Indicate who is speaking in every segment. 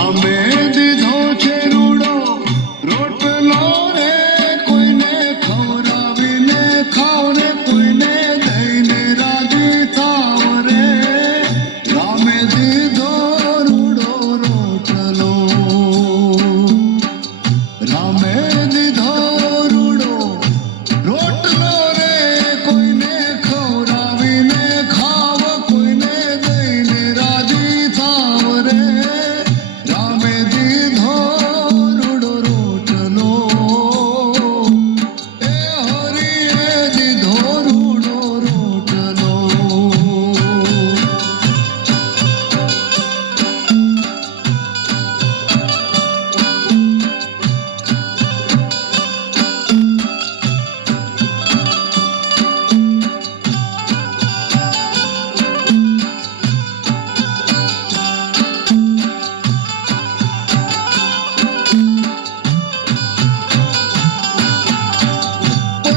Speaker 1: Amen.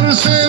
Speaker 1: মানুষের